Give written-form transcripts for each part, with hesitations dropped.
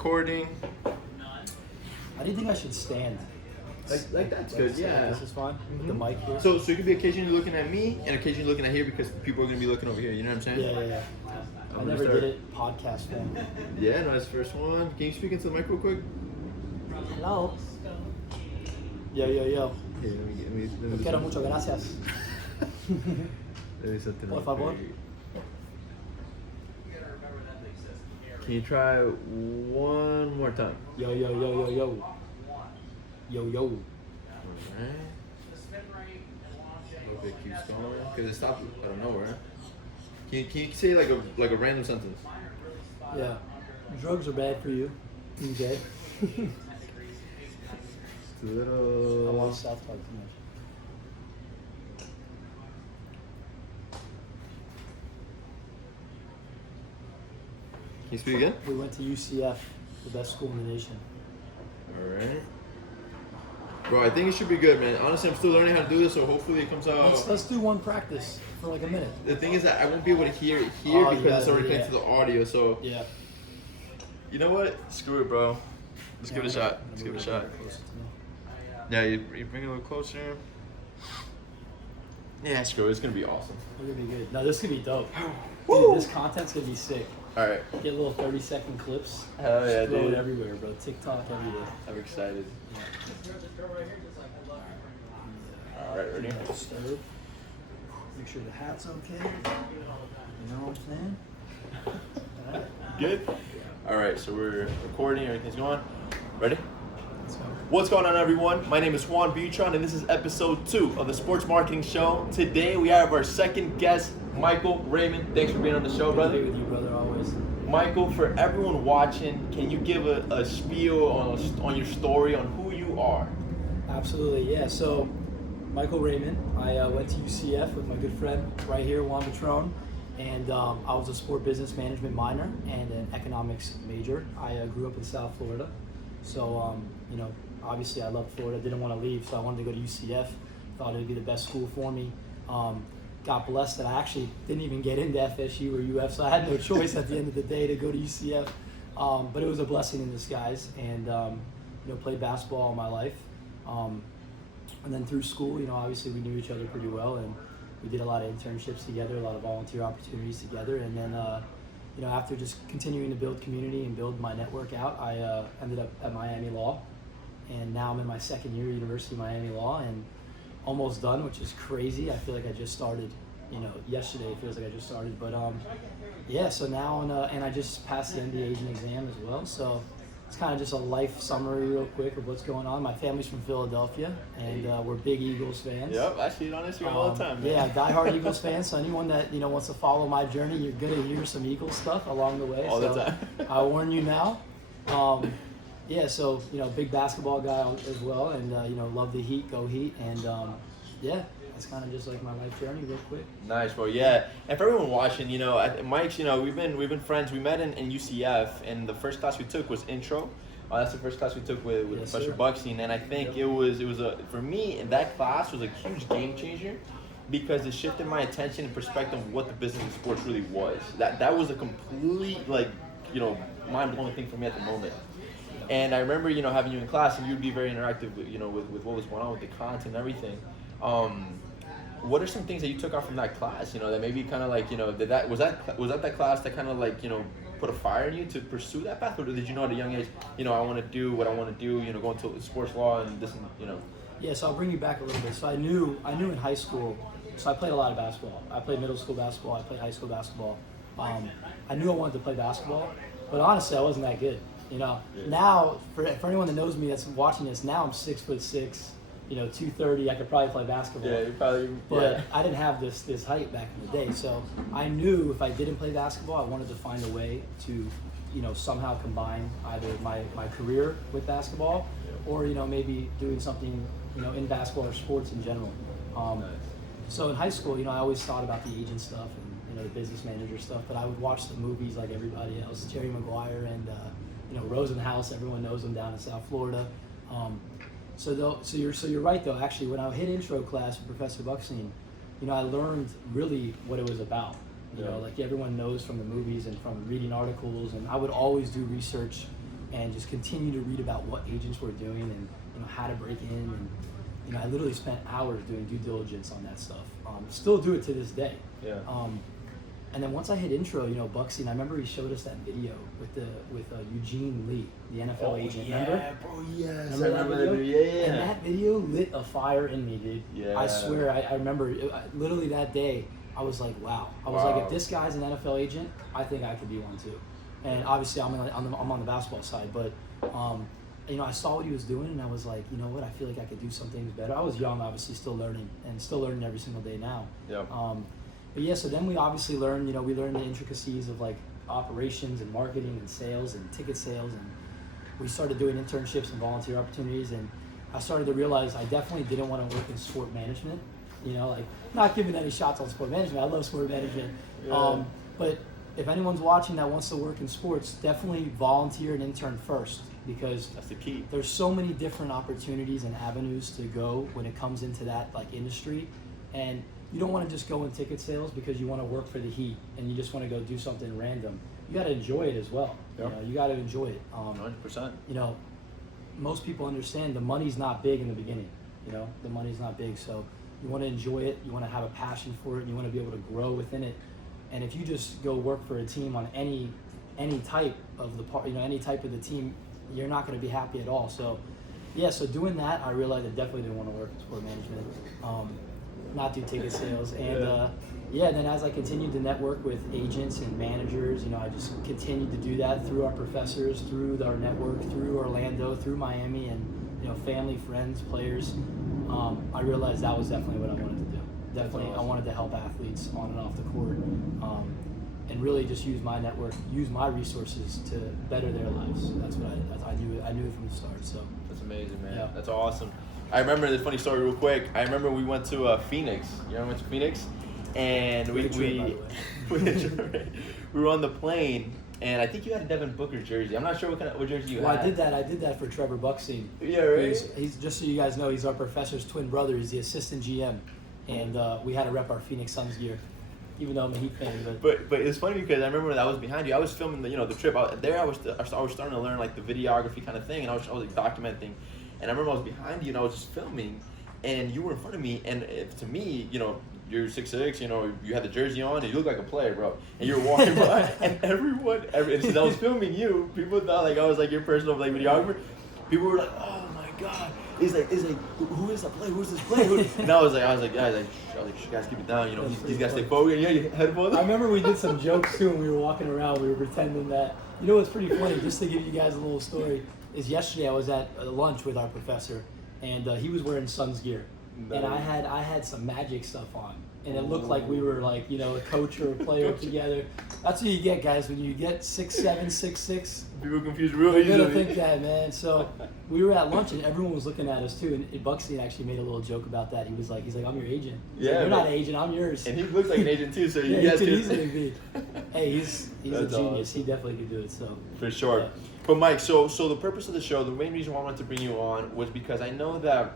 recording. How do you think I should stand? Like that's good, yeah. This is fine with the mic here. So you could be occasionally looking at me and occasionally looking at here because people are gonna be looking over here. You know what I'm saying? Yeah. I never did it podcast form. Yeah, nice first one. Can you speak into the mic real quick? Hello. Yo. Yeah, let me Quiero mucho, gracias. Let me set Por favor. Can you try one more time? Yo. Alright. A little bit keeps going because it stopped out of nowhere. Can you say like a random sentence? Yeah. Drugs are bad for you. Okay. It's a little. I watch South Park too much. Can you speak again? We went to UCF, the best school in the nation. Alright. Bro, I think it should be good, man. Honestly, I'm still learning how to do this, so hopefully it comes out. Let's do one practice for like a minute. The thing is that I won't be able to hear it here because it's already connected to the audio, so. Yeah. You know what? Screw it, bro. Let's give it a shot. Let's give it a shot. Yeah, you bring it a little closer. Yeah, screw it. It's going to be awesome. It's going to be good. No, this could be dope. Dude, this content's going to be sick. Alright. Get little 30-second clips. Hell yeah, throw dude. it everywhere, bro. TikTok every day. I'm excited. Alright, ready? Stir. Make sure the hat's okay. You know what I'm saying? Alright. Good? Alright, so we're recording, everything's going. Ready? Let's go. What's going on, everyone? My name is Juan Buitron, and this is episode 2 of the Sports Marketing Show. Today we have our second guest, Michael Raymond. Thanks for being on the show, brother. Good to be with you, brother, always. Michael, for everyone watching, can you give a spiel on your story on who you are? Absolutely, yeah. So, Michael Raymond, I went to UCF with my good friend right here, Juan Buitron, and I was a sport business management minor and an economics major. I grew up in South Florida, so obviously I loved Florida, didn't want to leave, so I wanted to go to UCF, thought it would be the best school for me. Got blessed that I actually didn't even get into FSU or UF, so I had no choice at the end of the day to go to UCF. But it was a blessing in disguise, and played basketball all my life. And then through school, obviously we knew each other pretty well, and we did a lot of internships together, a lot of volunteer opportunities together. And then, after just continuing to build community and build my network out, I ended up at Miami Law, and now I'm in my second year at University of Miami Law, and almost done, which is crazy. I feel like I just started, yesterday it feels like I just started, but so now, and I just passed the MBA Asian exam as well, so it's kind of just a life summary real quick of what's going on. My family's from Philadelphia, and we're big Eagles fans. Yep, I see it on Instagram all the time, man. Yeah, diehard Eagles fans, so anyone that, wants to follow my journey, you're going to hear some Eagles stuff along the way. All the time. I warn you now. So, big basketball guy as well, and, love the Heat, go Heat, and, that's kind of just like my life journey real quick. Nice, bro. Yeah, and for everyone watching, Mike's, we've been friends. We met in UCF, and the first class we took was intro. That's the first class we took with Professor Buckstein, and I think it was for me, and that class was a huge game changer because it shifted my attention and perspective of what the business of sports really was. That was a complete mind-blowing thing for me at the moment. And I remember, having you in class, and you'd be very interactive with, with what was going on with the content and everything. What are some things that you took out from that class? That maybe kind of was that class that kind of put a fire in you to pursue that path, or did you know at a young age, I want to do what I want to do, go into sports law and this, Yeah, so I'll bring you back a little bit. So I knew in high school. So I played a lot of basketball. I played middle school basketball. I played high school basketball. I knew I wanted to play basketball, but honestly, I wasn't that good. Now for anyone that knows me that's watching this, now I'm 6'6". 230, I could probably play basketball. Yeah, you probably. But I didn't have this height back in the day, so I knew if I didn't play basketball, I wanted to find a way to, somehow combine either my career with basketball, or maybe doing something, in basketball or sports in general. Nice. So in high school, I always thought about the agent stuff and the business manager stuff, but I would watch the movies like everybody else, Jerry Maguire and Rosenhaus. Everyone knows them down in South Florida. So you're right though. Actually, when I hit intro class with Professor Buckstein, I learned really what it was about. Like everyone knows from the movies and from reading articles, and I would always do research and just continue to read about what agents were doing and how to break in. And I literally spent hours doing due diligence on that stuff. Still do it to this day. Yeah. And then once I hit intro, Bucksy, and I remember he showed us that video with Eugene Lee, the NFL agent. Yeah, remember? bro, yes. Remember I remember that video? Yeah. And that video lit a fire in me, dude. Yeah. I swear, I remember literally that day. I was like, wow. I was like, if this guy's an NFL agent, I think I could be one too. And obviously, I'm on the basketball side, but I saw what he was doing, and I was like, you know what? I feel like I could do some things better. I was young, obviously, still learning every single day now. Yeah. But yeah, so then we obviously learned, we learned the intricacies of like operations and marketing and sales and ticket sales, and we started doing internships and volunteer opportunities, and I started to realize I definitely didn't want to work in sport management, like not giving any shots on sport management. I love sport management. Yeah. But if anyone's watching that wants to work in sports, definitely volunteer and intern first, because that's the key. There's so many different opportunities and avenues to go when it comes into that like industry, and you don't want to just go in ticket sales because you want to work for the Heat and you just want to go do something random. You got to enjoy it as well. Yep. You got to enjoy it. 100%. Most people understand the money's not big in the beginning. The money's not big, so you want to enjoy it. You want to have a passion for it. And you want to be able to grow within it. And if you just go work for a team on any type of any type of the team, you're not going to be happy at all. So, yeah. So doing that, I realized I definitely didn't want to work in sport management. Not do ticket sales, and then as I continued to network with agents and managers, I just continued to do that through our professors, through our network, through Orlando, through Miami, and family, friends, players. I realized that was definitely what I wanted to do. Definitely, awesome. I wanted to help athletes on and off the court, and really just use my network, use my resources to better their lives. That's what I knew it from the start. So that's amazing, man. Yeah. That's awesome. I remember this funny story real quick. I remember we went to Phoenix. You know, we went to Phoenix, and we were on the plane, and I think you had a Devin Booker jersey. I'm not sure what jersey you had. I did that for Trevor Buckstein. Yeah, right. He's just so you guys know, he's our professor's twin brother. He's the assistant GM, and we had to rep our Phoenix Suns gear, even though I'm a Heat fan. But it's funny because I remember when I was behind you, I was filming the trip. I was starting to learn like the videography kind of thing, and I was like documenting. And I remember I was behind you and I was just filming, and you were in front of me. And to me, you're 6'6", you had the jersey on, and you look like a player, bro. And you were walking by, and and since I was filming you, people thought like I was like your personal like videographer. People were like, "Oh my God!" It's like, who is that player? Who's this player? And I was like, guys, keep it down. These guys stay focused. Yeah, your headphones. I remember we did some jokes too when we were walking around. We were pretending that. What's pretty funny? Just to give you guys a little story. Is yesterday I was at lunch with our professor, and he was wearing Suns gear, and I had some Magic stuff on, and it looked like we were like a coach or a player together. That's what you get, guys, when you get 6'7", 6'6". People confuse real You're easily. gonna think that, man. So we were at lunch, and everyone was looking at us too. And Bucksy actually made a little joke about that. He's like, I'm your agent. You're not an agent. I'm yours. And he looks like an agent too. So you guys could easily be. Hey, he's a genius. Awesome. He definitely could do it. So for sure. Yeah. But Mike, so the purpose of the show, the main reason why I wanted to bring you on was because I know that,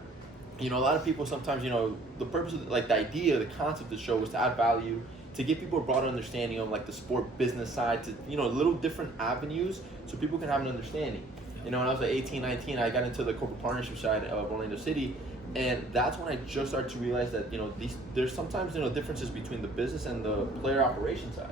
a lot of people sometimes, the purpose of the idea, the concept of the show was to add value, to give people a broader understanding of like the sport business side, to, little different avenues so people can have an understanding. When I was like 18, 19, I got into the corporate partnership side of Orlando City, and that's when I just started to realize that, there's sometimes, differences between the business and the player operation side.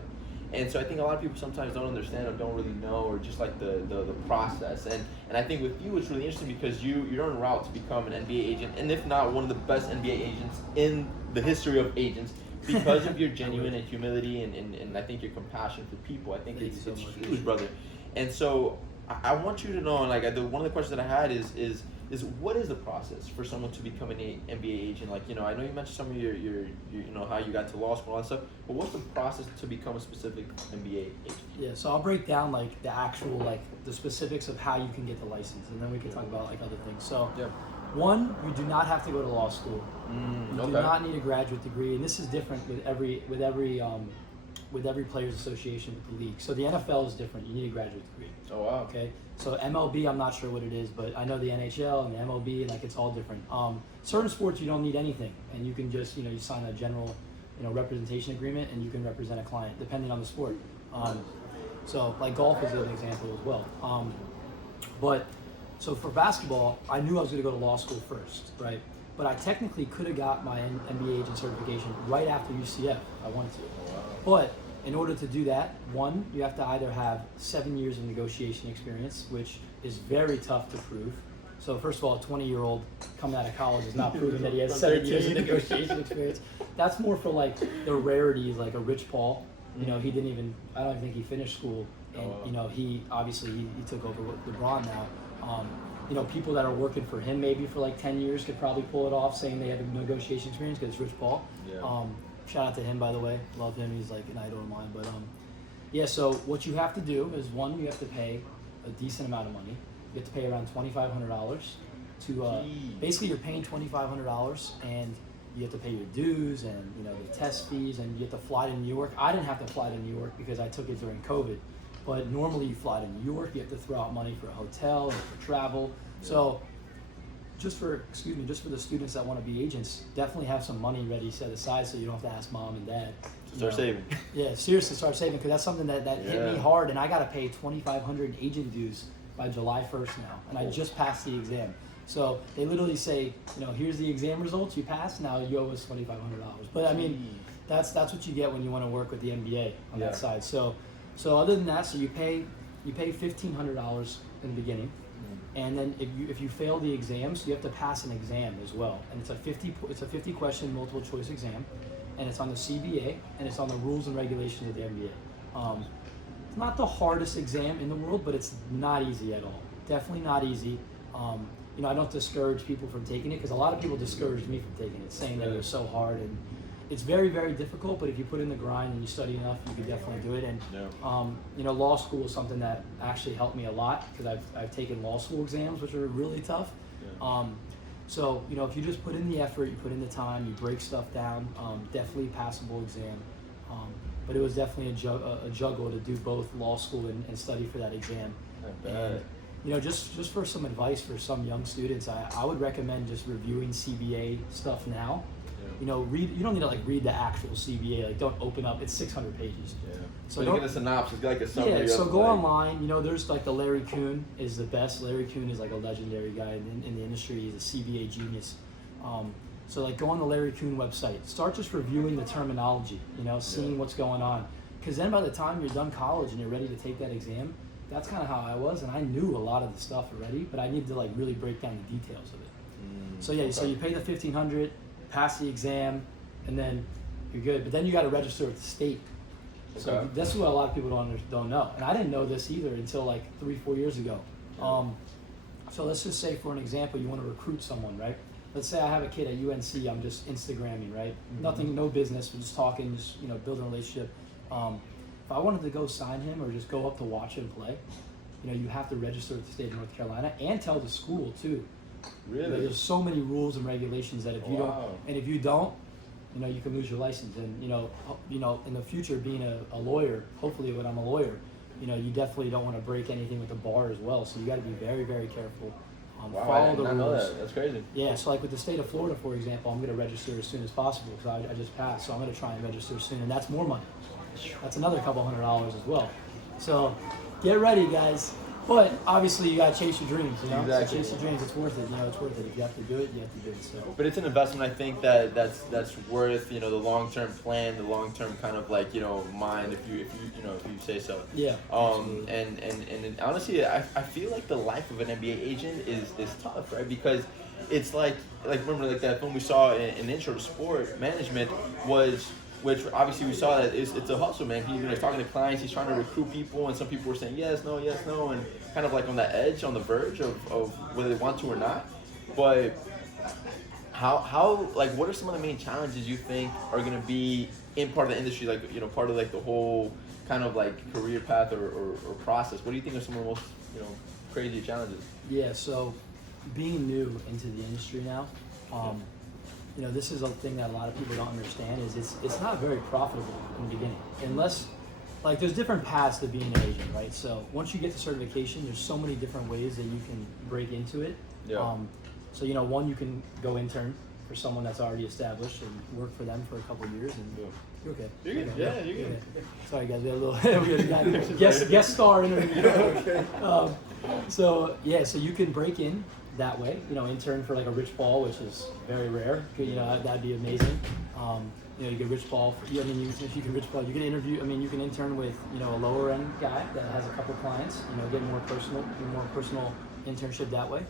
And so I think a lot of people sometimes don't understand or don't really know, or just like the process. And I think with you, it's really interesting because you're en route to become an NBA agent, and if not one of the best NBA agents in the history of agents, because of your genuine and humility and I think your compassion for people. I think it's huge, brother. And so I want you to know, like one of the questions that I had is what is the process for someone to become an NBA agent? Like, I know you mentioned some of your how you got to law school and all that stuff, but what's the process to become a specific NBA agent? Yeah, so I'll break down like the actual the specifics of how you can get the license, and then we can talk about like other things. So, one, you do not have to go to law school. You do not need a graduate degree, and this is different with every players association with the league. So the NFL is different. You need a graduate degree. Oh wow. Okay. So MLB, I'm not sure what it is, but I know the NHL and the MLB, it's all different. Certain sports you don't need anything, and you can just you sign a general representation agreement, and you can represent a client depending on the sport. So like golf is an example as well. But so for basketball, I knew I was going to go to law school first, right? But I technically could have got my NBA agent certification right after UCF if I wanted to. Oh, wow. But in order to do that, one, you have to either have 7 years of negotiation experience, which is very tough to prove. So first of all, a 20-year-old coming out of college is not proving that he has 7 years of negotiation experience. That's more for like the rarities, like a Rich Paul. You know, he didn't even, I don't even think he finished school. And, you know, he obviously he took over with LeBron now. You know, people that are working for him maybe for like 10 years could probably pull it off saying they have a negotiation experience because it's Rich Paul. Yeah. Shout out to him, by the way. Love him. He's like an idol of mine. But yeah, so what you have to do is, one, you have to pay a decent amount of money. You have to pay around $2,500 to, basically you're paying $2,500 and you have to pay your dues and, you know, the test fees, and you have to fly to New York. I didn't have to fly to New York because I took it during COVID. But normally you fly to New York, you have to throw out money for a hotel and for travel. Yeah. So just for the students that want to be agents, definitely have some money ready set aside so you don't have to ask mom and dad. Start saving. Yeah, seriously, start saving, because that's something that hit me hard, and I got to pay $2,500 in agent dues by July 1st now, and I just passed the exam. So they literally say, you know, here's the exam results, you passed, now you owe us $2,500. But I mean, that's what you get when you want to work with the NBA on that side. So other than that, so you pay $1,500 in the beginning, and then if you fail the exams, you have to pass an exam as well, and it's a 50 question multiple choice exam, and it's on the CBA and it's on the rules and regulations of the NBA. It's not the hardest exam in the world, but it's not easy at all. Definitely not easy. You know, I don't discourage people from taking it, because a lot of people discouraged me from taking it, saying that it was so hard, and it's very, very difficult, but if you put in the grind and you study enough, you can definitely do it. And you know, law school is something that actually helped me a lot, because I've taken law school exams, which are really tough. So you know, if you just put in the effort, you put in the time, you break stuff down, definitely passable exam. But it was definitely a juggle to do both law school and study for that exam. And, you know, just for some advice for some young students, I would recommend just reviewing CBA stuff now. You know, you don't need to like read the actual CBA. Like, don't open up. It's 600 pages. So you get a synopsis, get like a summary. Yeah. So go online. You know, there's like the Larry Kuhn is the best. Larry Kuhn is like a legendary guy in the industry. He's a CBA genius. So like, go on the Larry Kuhn website. Start just reviewing the terminology. You know, seeing what's going on. Because then by the time you're done college and you're ready to take that exam, that's kind of how I was, and I knew a lot of the stuff already, but I needed to like really break down the details of it. So yeah, so you pay the $1,500. Pass the exam, and then you're good. But then you got to register with the state. So that's what a lot of people don't know. And I didn't know this either until like 3-4 years ago. So let's just say, for an example, you want to recruit someone, right? Let's say I have a kid at UNC. I'm just Instagramming, right? Nothing, no business. We're just talking, just, you know, building a relationship. If I wanted to go sign him or just go up to watch him play, you know, you have to register with the state of North Carolina and tell the school too. Really? You know, there's so many rules and regulations that if you don't, you know, you can lose your license. And you know, in the future, being a lawyer, hopefully when I'm a lawyer, you know, you definitely don't want to break anything with the bar as well. So you got to be very, very careful. Follow the rules. Know that. That's crazy. Yeah. So like with the state of Florida, for example, I'm going to register as soon as possible because I just passed. So I'm going to try and register soon, and that's more money. That's another couple $100 as well. So get ready, guys. But obviously, you gotta chase your dreams. You know, exactly. So chase your dreams. It's worth it. You know, it's worth it. If you have to do it, you have to do it. So. But it's an investment. I think that's worth, you know, the long-term plan, the long-term kind of like, you know, mind, if you say so. Yeah. And honestly, I feel like the life of an NBA agent is tough, right? Because it's like remember like that film we saw in Intro to Sport Management which obviously we saw that it's a hustle, man. He's talking to clients, he's trying to recruit people, and some people were saying yes, no, and kind of like on the edge, on the verge of whether they want to or not. But how like, what are some of the main challenges you think are going to be in part of the industry, like, you know, part of like the whole kind of like career path or process? What do you think are some of the most, you know, crazy challenges? Yeah, so being new into the industry now, you know, this is a thing that a lot of people don't understand, is it's not very profitable in the beginning, unless, like, there's different paths to being an agent, right? So once you get the certification, there's so many different ways that you can break into it. Yeah. So, you know, one, you can go intern. for someone that's already established and worked for them for a couple of years. And you're okay. You're good. Yeah, you're good. Okay. Sorry guys, we had a little we had a guest star interview. Okay. So you can break in that way. Intern for like a Rich Paul, which is very rare. That'd be amazing. You get Rich Paul. If you can Rich Paul, you can interview. You can intern with a lower end guy that has a couple clients. Get more personal internship that way.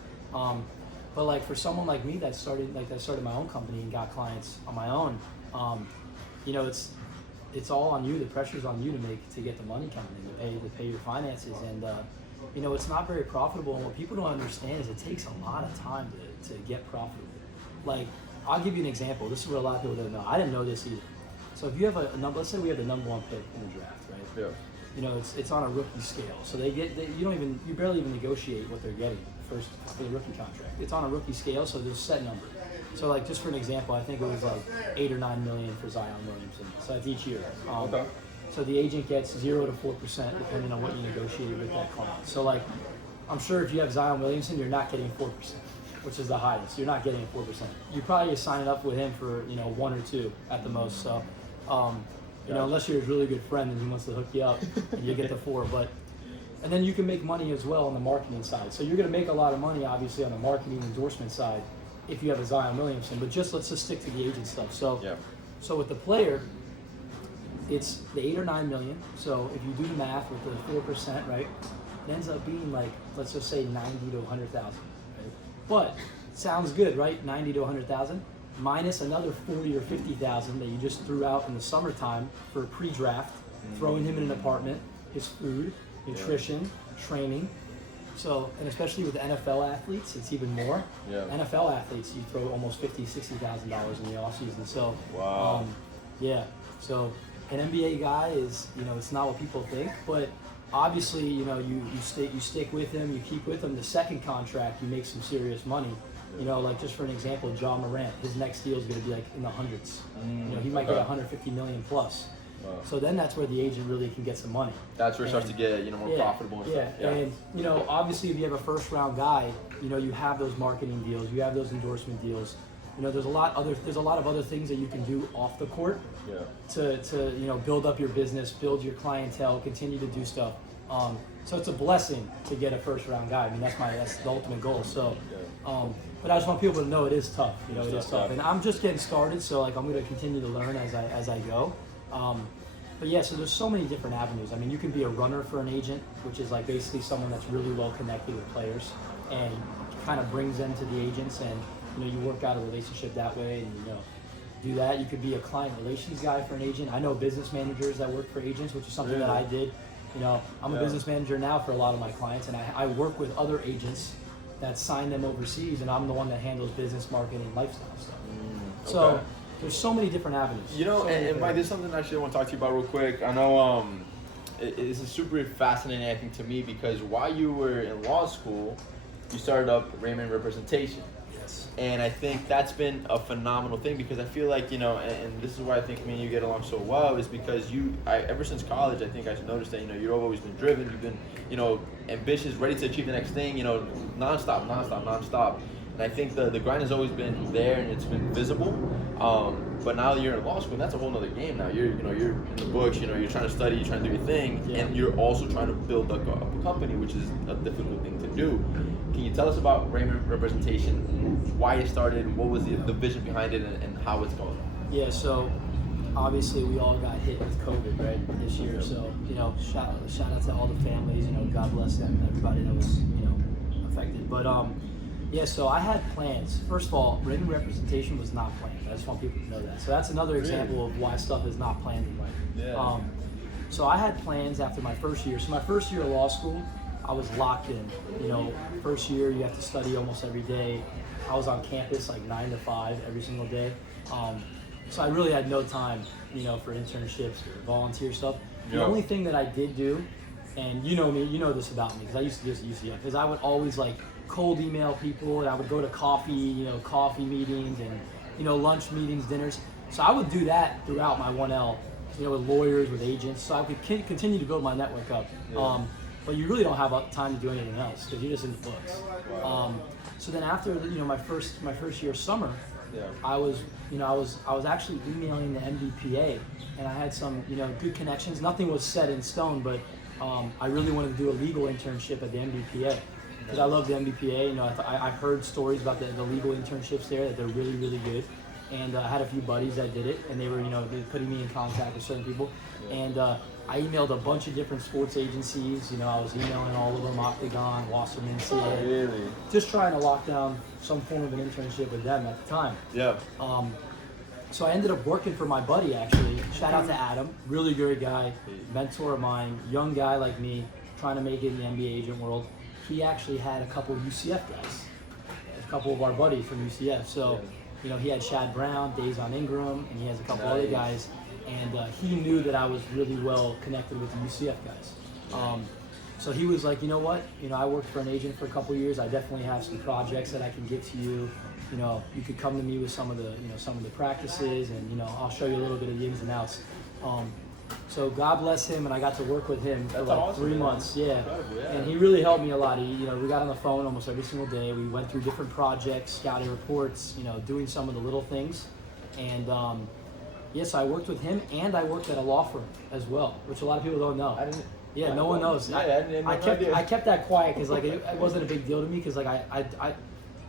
But like for someone like me that started my own company and got clients on my own, it's all on you. The pressure's on you to get the money coming in, to pay your finances, and it's not very profitable. And what people don't understand is it takes a lot of time to get profitable. Like, I'll give you an example. This is what a lot of people don't know. I didn't know this either. So if you have a number, let's say we have the number 1 pick in the draft, right? Yeah. It's on a rookie scale. So you barely even negotiate what they're getting first for the rookie contract. It's on a rookie scale, so there's a set number. So like just for an example, I think it was like 8 or 9 million for Zion Williamson. So that's each year. Okay. So the agent gets 0 to 4% depending on what you negotiated with that client. So like, I'm sure if you have Zion Williamson, you're not getting 4%, which is the highest. You're not getting 4%. You probably sign up with him for 1 or 2 at the most. So unless you're a really good friend and he wants to hook you up, and you get the 4. And then you can make money as well on the marketing side. So you're going to make a lot of money, obviously, on the marketing endorsement side if you have a Zion Williamson. But let's just stick to the agent stuff. So with the player, it's the 8 or 9 million. So if you do the math with the 4%, right, it ends up being like, let's just say 90 to 100,000. Right? But sounds good, right? 90 to 100,000 minus another 40 or 50,000 that you just threw out in the summertime for pre-draft, throwing him in an apartment, his food, nutrition, training. So, and especially with NFL athletes, it's even more. Yeah. NFL athletes, you throw almost $50,000, $60,000 in the off season. So, wow. So an NBA guy is, it's not what people think, but obviously, you stick with him, you keep with him. The second contract, you make some serious money. Like just for an example, John Morant, his next deal is going to be like in the hundreds. He might get 150 million plus. Wow. So then that's where the agent really can get some money. That's where it starts to get more profitable and stuff. Yeah. And obviously if you have a first round guy, you have those marketing deals, you have those endorsement deals. There's a lot of other things that you can do off the court to build up your business, build your clientele, continue to do stuff. So it's a blessing to get a first round guy. That's the ultimate goal. So but I just want people to know it is tough. It is tough. And I'm just getting started, so like I'm going to continue to learn as I go. But yeah, so there's so many different avenues. You can be a runner for an agent, which is like basically someone that's really well connected with players and kind of brings them to the agents, and you work out a relationship that way, and do that. You could be a client relations guy for an agent. I know business managers that work for agents, which is something that I did. I'm a business manager now for a lot of my clients, and I work with other agents that sign them overseas, and I'm the one that handles business, marketing, lifestyle stuff. So there's so many different avenues. And Mike, there's something actually I want to talk to you about real quick. I know this is super fascinating, I think, to me, because while you were in law school, you started up Raymond Representation. Yes. And I think that's been a phenomenal thing, because I feel like, and this is why I think me and you get along so well, is because ever since college, I think I've noticed that, you've always been driven, you've been, ambitious, ready to achieve the next thing, nonstop. And I think the grind has always been there, and it's been visible. But now that you're in law school, that's a whole other game now. You're in the books, you're trying to study, you're trying to do your thing, and you're also trying to build a company, which is a difficult thing to do. Can you tell us about Raymond Representation, why it started, what was the vision behind it, and how it's going? Yeah, so obviously we all got hit with COVID, right, this year. So, shout out to all the families, God bless them, everybody that was, affected. But so I had plans. First of all, Raymond Representation was not planned. I just want people to know that. So that's another example of why stuff is not planned in life. Yeah. So I had plans after my first year. So my first year of law school, I was locked in. First year you have to study almost every day. I was on campus like 9 to 5 every single day. So I really had no time, for internships or volunteer stuff. The only thing that I did do, and you know me, you know this about me, because I used to do this at UCF, because I would always cold email people, and I would go to coffee meetings and, lunch meetings, dinners. So I would do that throughout my 1L, with lawyers, with agents, so I could continue to build my network up. Yeah. But you really don't have time to do anything else, because you're just in the books. Wow. So then after, my first year summer, I was actually emailing the MBPA, and I had some good connections. Nothing was set in stone, but I really wanted to do a legal internship at the MBPA because I love the MBPA. I heard stories about the legal internships there, that they're really, really good. And I had a few buddies that did it, and they were, putting me in contact with certain people. And I emailed a bunch of different sports agencies. I was emailing all of them, Octagon, Wasserman, CA. Really? Just trying to lock down some form of an internship with them at the time. Yeah. So I ended up working for my buddy, actually. Shout out to Adam, really good guy, mentor of mine, young guy like me, trying to make it in the NBA agent world. He actually had a couple of UCF guys, a couple of our buddies from UCF. So, he had Shad Brown, Dazon Ingram, and he has a couple other guys. And he knew that I was really well connected with the UCF guys. So he was like, you know what? I worked for an agent for a couple of years. I definitely have some projects that I can get to you. You could come to me with some of the practices, and I'll show you a little bit of the ins and outs. So God bless him, and I got to work with him for like awesome, 3 months. Yeah. And he really helped me a lot. We got on the phone almost every single day. We went through different projects, scouting reports, doing some of the little things. And yes, I worked with him, and I worked at a law firm as well, which a lot of people don't know. No one knows. I kept that quiet because it wasn't a big deal to me, because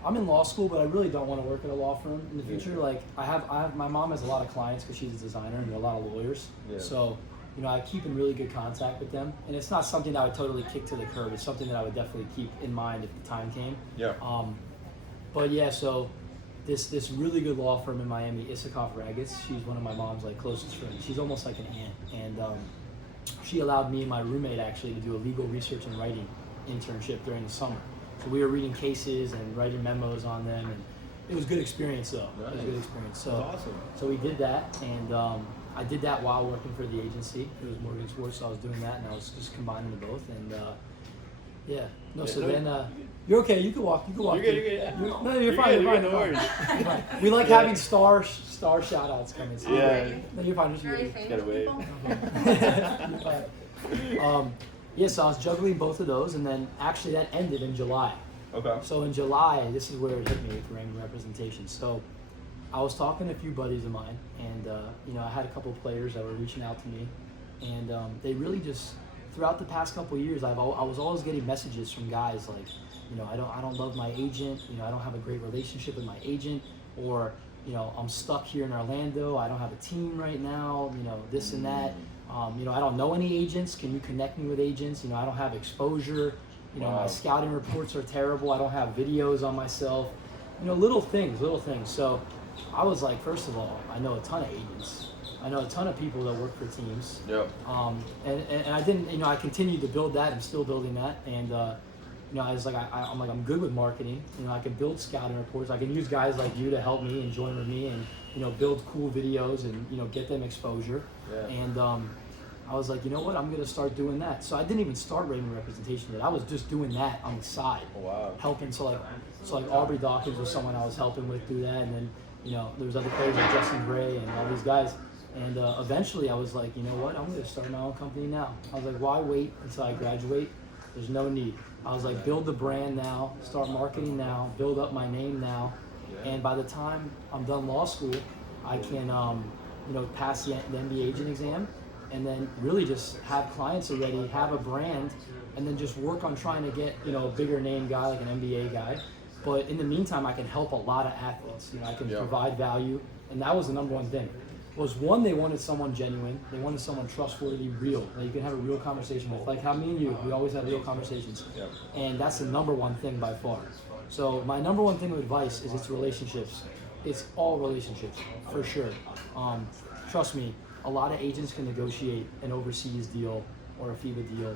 I'm in law school, but I really don't want to work at a law firm in the future. My mom has a lot of clients because she's a designer, and there are a lot of lawyers. Yeah. So, I keep in really good contact with them, and it's not something that I would totally kick to the curb. It's something that I would definitely keep in mind if the time came. Yeah. But yeah, so this really good law firm in Miami, Issacoff Raggets. She's one of my mom's closest friends. She's almost like an aunt, and she allowed me and my roommate actually to do a legal research and writing internship during the summer. So we were reading cases and writing memos on them, and it was a good experience though. Nice. It was a good experience. So, awesome. So we did that, and I did that while working for the agency. It was Morgan Sports, so I was doing that, and I was just combining the both. And you're okay. You can walk. You can walk. You're good. Yeah. You're fine. You're fine. We like having star shout outs coming. So no, you're fine. Very famous people. So I was juggling both of those, and then actually that ended in July. Okay. So in July, this is where it hit me with Raymond Representation. So I was talking to a few buddies of mine, and I had a couple of players that were reaching out to me, and they really just, throughout the past couple of years, I was always getting messages from guys like, I don't love my agent, I don't have a great relationship with my agent, or I'm stuck here in Orlando, I don't have a team right now, this and that. I don't know any agents. Can you connect me with agents? I don't have exposure. My scouting reports are terrible. I don't have videos on myself. Little things. So I was like, first of all, I know a ton of agents. I know a ton of people that work for teams. Yep. And I didn't, I continued to build that. I'm still building that. And, I was like, I'm good with marketing. I can build scouting reports. I can use guys like you to help me and join with me and, build cool videos and, get them exposure. Yeah. And, I was like, you know what? I'm gonna start doing that. So I didn't even start Raymond Representation yet. I was just doing that on the side, helping. So Aubrey Dawkins was someone I was helping with do that, and then there was other players like Justin Gray and all these guys. And eventually, I was like, you know what? I'm gonna start my own company now. I was like, why wait until I graduate? There's no need. I was like, build the brand now, start marketing now, build up my name now, and by the time I'm done law school, I can pass the MBA agent exam. And then really just have clients already, have a brand, and then just work on trying to get, a bigger name guy, like an NBA guy. But in the meantime, I can help a lot of athletes. I can provide value. And that was the number one thing. Was one, they wanted someone genuine. They wanted someone trustworthy, real, that you can have a real conversation with. Like how me and you, we always have real conversations. Yep. And that's the number one thing by far. So my number one thing of advice is it's relationships. It's all relationships, for sure. Trust me. A lot of agents can negotiate an overseas deal or a FIBA deal.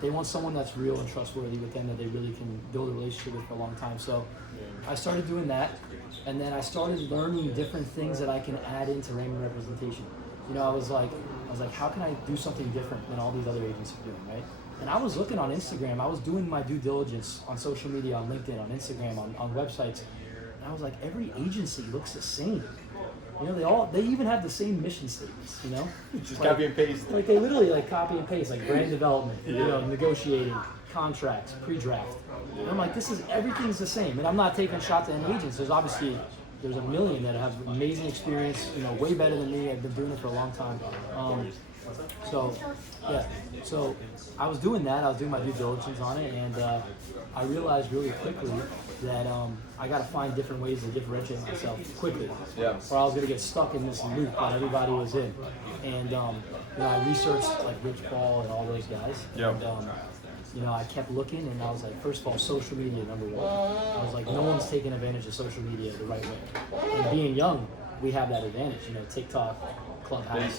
They want someone that's real and trustworthy with them that they really can build a relationship with for a long time. So I started doing that, and then I started learning different things that I can add into Raymond Representation. I was like, how can I do something different than all these other agents are doing, right? And I was looking on Instagram. I was doing my due diligence on social media, on LinkedIn, on Instagram, on websites, and I was like, every agency looks the same. They even have the same mission statements, Just copy and paste. They literally copy and paste, brand development, negotiating, contracts, pre-draft. And I'm like, everything's the same. And I'm not taking shots at any agents. There's obviously, there's a million that have amazing experience, way better than me. I've been doing it for a long time. So I was doing that. I was doing my due diligence on it, and I realized really quickly that I got to find different ways to differentiate myself quickly. Yeah. Or I was going to get stuck in this loop that everybody was in. And I researched like Rich Paul and all those guys. Yeah. And I kept looking, and I was like, first of all, social media, number one. I was like, no one's taking advantage of social media the right way. And being young, we have that advantage. TikTok, Clubhouse.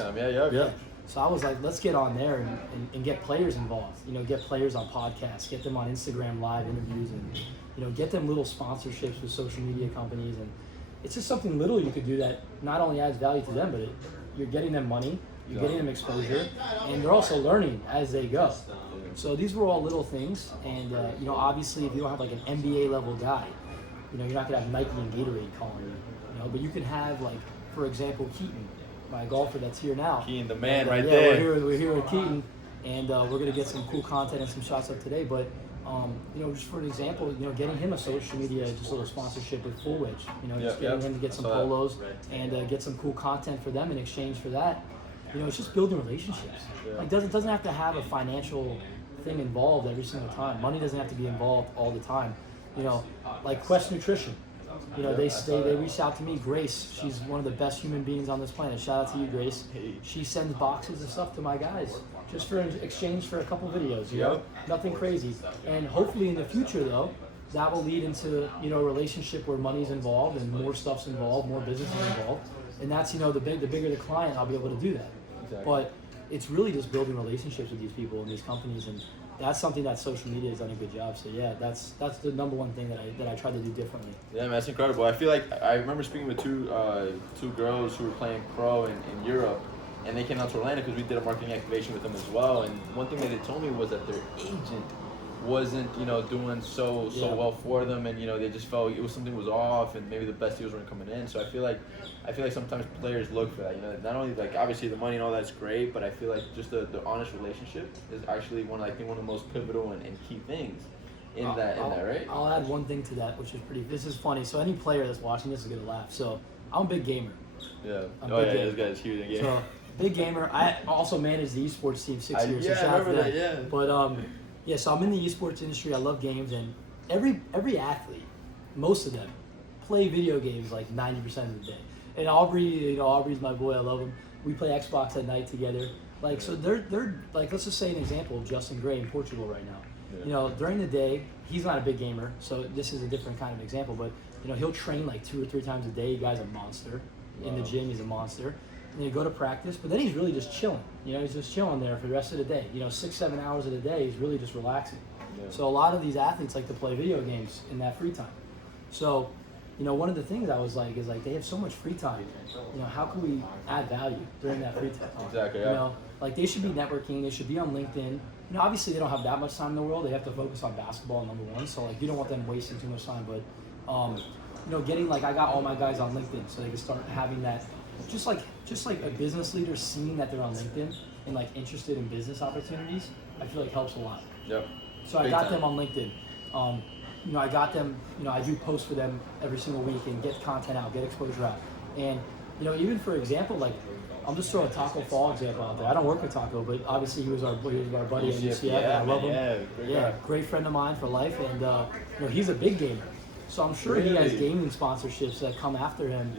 Yeah. So I was like, let's get on there and get players involved. Get players on podcasts, get them on Instagram live interviews, and get them little sponsorships with social media companies. And it's just something little you could do that not only adds value to them, but you're getting them money, you're getting them exposure, and they're also learning as they go. So these were all little things, and obviously if you don't have like an NBA level guy, you're not gonna have Nike and Gatorade calling you. But you can have, like, for example, Keaton, my golfer that's here now. Keaton, the man, right there. We're here with Keaton, and we're gonna get some cool content and some shots up today. But just for an example, getting him a social media, just a little sponsorship with Full Wedge. Just getting him to get some polos and get some cool content for them in exchange for that. It's just building relationships. Yeah. Like, doesn't have to have a financial thing involved every single time. Money doesn't have to be involved all the time. Like Quest Nutrition. They reached out to me. Grace, she's one of the best human beings on this planet. Shout out to you, Grace. She sends boxes of stuff to my guys just for exchange for a couple videos. Nothing crazy. And hopefully in the future, though, that will lead into a relationship where money's involved and more stuff's involved, more business is involved. And that's the bigger the client, I'll be able to do that. Exactly. But it's really just building relationships with these people and these companies, and that's something that social media has done a good job. So yeah, that's the number one thing that I try to do differently. Yeah, man, that's incredible. I feel like I remember speaking with two girls who were playing pro in Europe, and they came out to Orlando because we did a marketing activation with them as well. And one thing that they told me was that their agent wasn't doing so well for them, and they just felt something was off, and maybe the best deals weren't coming in. So I feel like sometimes players look for that. Not only like obviously the money and all that's great, but I feel like just the honest relationship is actually one of the most pivotal and key things in that, right? I'll add one thing to that, which is this is funny. So any player that's watching this is gonna laugh. So I'm a big gamer. Yeah. This guy's huge again. So big gamer. I also managed the esports team 6 years. Yeah, so I remember that. Yeah. But so I'm in the esports industry. I love games, and every athlete, most of them, play video games like 90% of the day. And Aubrey's my boy. I love him. We play Xbox at night together. Like, so they're like, let's just say an example of Justin Gray in Portugal right now. Yeah. During the day, he's not a big gamer, so this is a different kind of example. But he'll train like 2 or 3 times a day. The guy's a monster. In the gym, he's a monster. And you go to practice, but then he's really just chilling. He's just chilling there for the rest of the day. 6-7 hours of the day, he's really just relaxing. Yeah. So a lot of these athletes like to play video games in that free time. So, one of the things I was like is like they have so much free time. How can we add value during that free time? Exactly. Yeah. Like they should be networking. They should be on LinkedIn. Obviously they don't have that much time in the world. They have to focus on basketball, number one. So like you don't want them wasting too much time. But getting like I got all my guys on LinkedIn so they can start having that. Just like a business leader seeing that they're on LinkedIn and like interested in business opportunities, I feel like helps a lot. Yep. So I got them on LinkedIn. I got them. I do posts for them every single week and get content out, get exposure out. And even for example, like I'm just throwing a Taco Fall example out there. I don't work with Taco, but obviously he was our buddy at UCF, and I love him. Great friend of mine for life, and he's a big gamer. So I'm sure he has gaming sponsorships that come after him,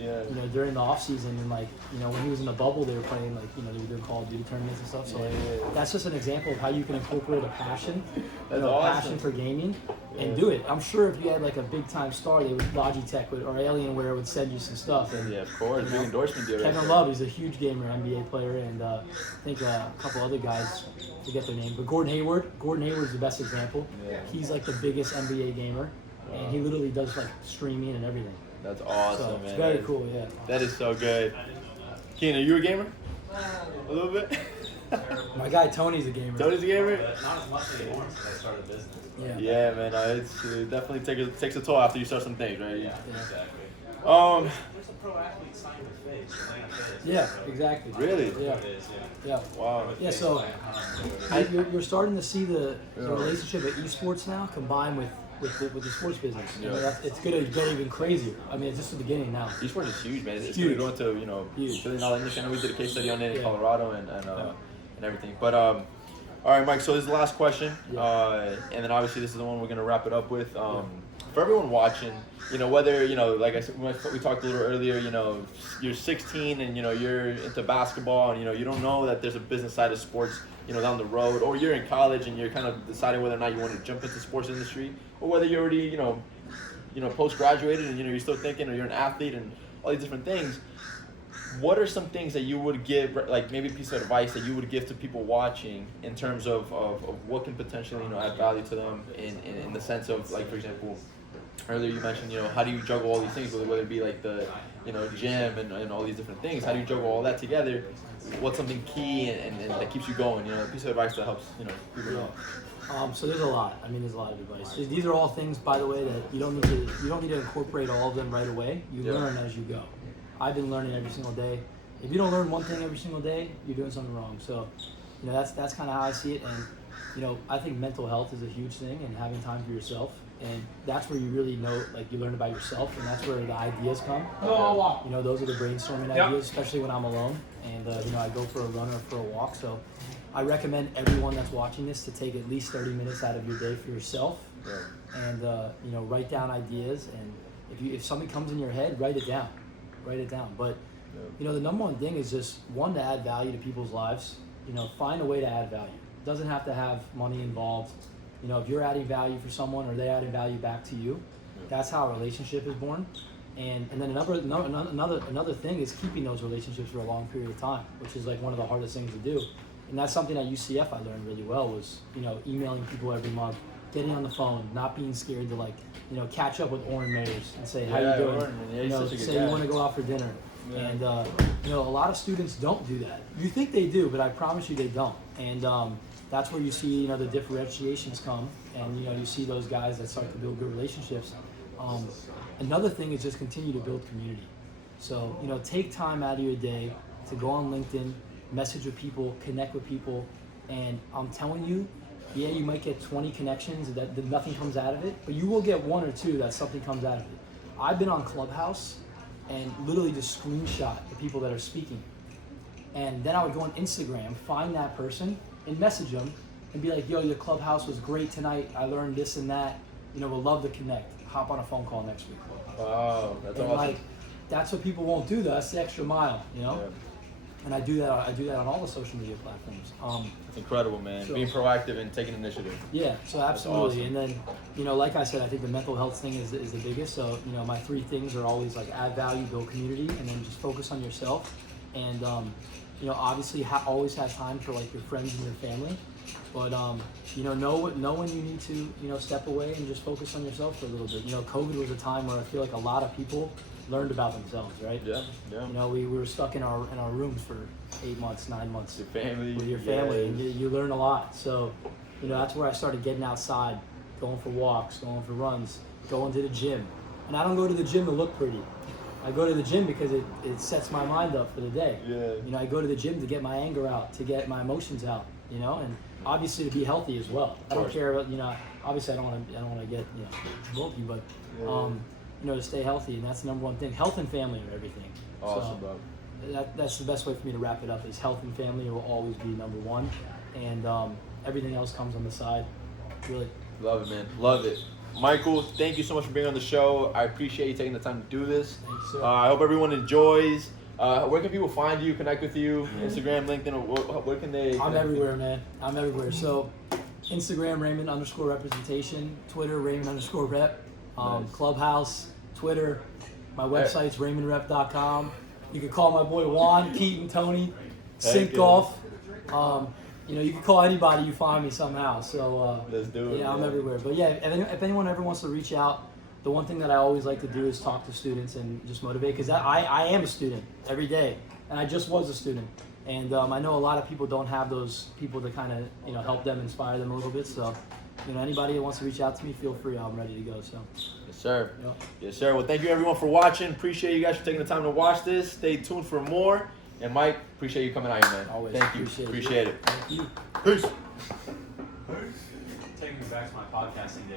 during the off season, and like, when he was in the bubble, they were playing like, they were doing Call of Duty tournaments and stuff. So that's just an example of how you can incorporate a passion, passion for gaming, and do it. I'm sure if you had like a big time star, they would Logitech or Alienware would send you some stuff. And, of course, big endorsement deal. Kevin Love, he's a huge gamer, NBA player, and I think a couple other guys, forget their name, but Gordon Hayward's the best example. Yeah. He's like the biggest NBA gamer. And he literally does like streaming and everything. That's awesome, so man. It's very cool, yeah. That is so good. Keenan, are you a gamer? A little bit? My guy Tony's a gamer. Tony's a gamer? Not as much anymore since I started business. Yeah, man. It definitely takes a toll after you start some things, right? Yeah, exactly. There's a pro athlete sign your face. Yeah, exactly. Really? Yeah. Yeah. Wow. Yeah, so you're starting to see the relationship of esports now combined with with the sports business. Yeah. You know, it's gonna get even crazier. I mean, it's just the beginning now. Esports is huge, man. It's huge. going to, you know, Huge. $1 billion industry. I know we did a case study on it in Yeah. Colorado and everything. But all right, Mike. So this is the last question, and then obviously this is the one we're gonna wrap it up with. For everyone watching, you know, whether, you know, like I said, we talked a little earlier, you know, you're 16 and, you know, you're into basketball and, you know, you don't know that there's a business side of sports, you know, down the road, or you're in college and you're kind of deciding whether or not you want to jump into the sports industry, or whether you're already, you know, post-graduated and, you know, you're still thinking, or you're an athlete and all these different things. What are some things that you would give, like maybe a piece of advice that you would give to people watching in terms of what can potentially, you know, add value to them in the sense of, like, for example, earlier you mentioned, you know, how do you juggle all these things, whether it be like the, you know, gym and all these different things. How do you juggle all that together? What's something key and that keeps you going? You know, a piece of advice that helps, you know, people know. So there's a lot. I mean, there's a lot of advice. These are all things, by the way, that you don't need to incorporate all of them right away. You learn as you go. I've been learning every single day. If you don't learn one thing every single day, you're doing something wrong. So, you know, that's kind of how I see it. And, you know, I think mental health is a huge thing, and having time for yourself. And that's where you really know, like, you learn about yourself, and that's where the ideas come. You know, those are the brainstorming ideas, especially when I'm alone. And, you know, I go for a run or for a walk. So I recommend everyone that's watching this to take at least 30 minutes out of your day for yourself. And, you know, write down ideas. And if something comes in your head, write it down. Write it down. But, you know, the number one thing is just, one, to add value to people's lives. You know, find a way to add value. It doesn't have to have money involved. You know, if you're adding value for someone or they're adding value back to you, that's how a relationship is born. And then another thing is keeping those relationships for a long period of time, which is like one of the hardest things to do. And that's something at UCF I learned really well was, you know, emailing people every month, getting on the phone, not being scared to, like, you know, catch up with Oren Mayers and say, how you doing? You know, say you want to go out for dinner. And, you know, a lot of students don't do that. You think they do, but I promise you they don't. And that's where you see, you know, the differentiations come, and, you know, you see those guys that start to build good relationships. Another thing is just continue to build community. So, you know, take time out of your day to go on LinkedIn, message with people, connect with people, and I'm telling you, yeah, you might get 20 connections that nothing comes out of it, but you will get one or two that something comes out of it. I've been on Clubhouse and literally just screenshot the people that are speaking. And then I would go on Instagram, find that person, and message them and be like, yo, your Clubhouse was great tonight. I learned this and that. You know, we'd love to connect. Hop on a phone call next week. Wow, that's and awesome. Like, that's what people won't do. That's the extra mile, you know? Yeah. And I do that on all the social media platforms. It's incredible, man. So, being proactive and taking initiative. Yeah, so absolutely. Awesome. And then, you know, like I said, I think the mental health thing is the biggest. So, you know, my three things are always like add value, build community, and then just focus on yourself. And, you know, obviously always have time for like your friends and your family. But, you know when you need to, you know, step away and just focus on yourself for a little bit. You know, COVID was a time where I feel like a lot of people learned about themselves, right? Yeah. You know, we were stuck in our rooms for 8 months, 9 months. Your family. With your family, and you learn a lot. So, you know, that's where I started getting outside, going for walks, going for runs, going to the gym. And I don't go to the gym to look pretty. I go to the gym because it sets my mind up for the day. Yeah. You know, I go to the gym to get my anger out, to get my emotions out, you know, and obviously to be healthy as well. I don't care about, you know, obviously I don't want to get, you know, bulky, but, you know, to stay healthy, and that's the number one thing. Health and family are everything. Awesome, so, bro. That's the best way for me to wrap it up is health and family will always be number one, and everything else comes on the side. Really. Love it, man. Love it. Michael, thank you so much for being on the show. I appreciate you taking the time to do this. Thanks, sir. I hope everyone enjoys. Where can people find you, connect with you? Instagram, LinkedIn, or where can they? I'm everywhere, man. I'm everywhere. So, Instagram, Raymond_Representation. Twitter, Raymond_Rep. Nice. Clubhouse, Twitter. My website's RaymondRep.com. You can call my boy Juan, Keaton, Tony, Sync yeah. Golf. You know, you can call anybody, you find me somehow. So, Let's do it. yeah, I'm everywhere. But yeah, if anyone ever wants to reach out, the one thing that I always like to do is talk to students and just motivate, because I am a student every day, and I just was a student. And I know a lot of people don't have those people to kind of, you know, help them, inspire them a little bit. So, you know, anybody that wants to reach out to me, feel free. I'm ready to go. So, Yes, sir. yeah. Yes, sir. Well, thank you everyone for watching. Appreciate you guys for taking the time to watch this. Stay tuned for more. And Mike, appreciate you coming out here, man. Always. Thank you. Appreciate it. Thank you. Peace. Taking me back to my podcasting days.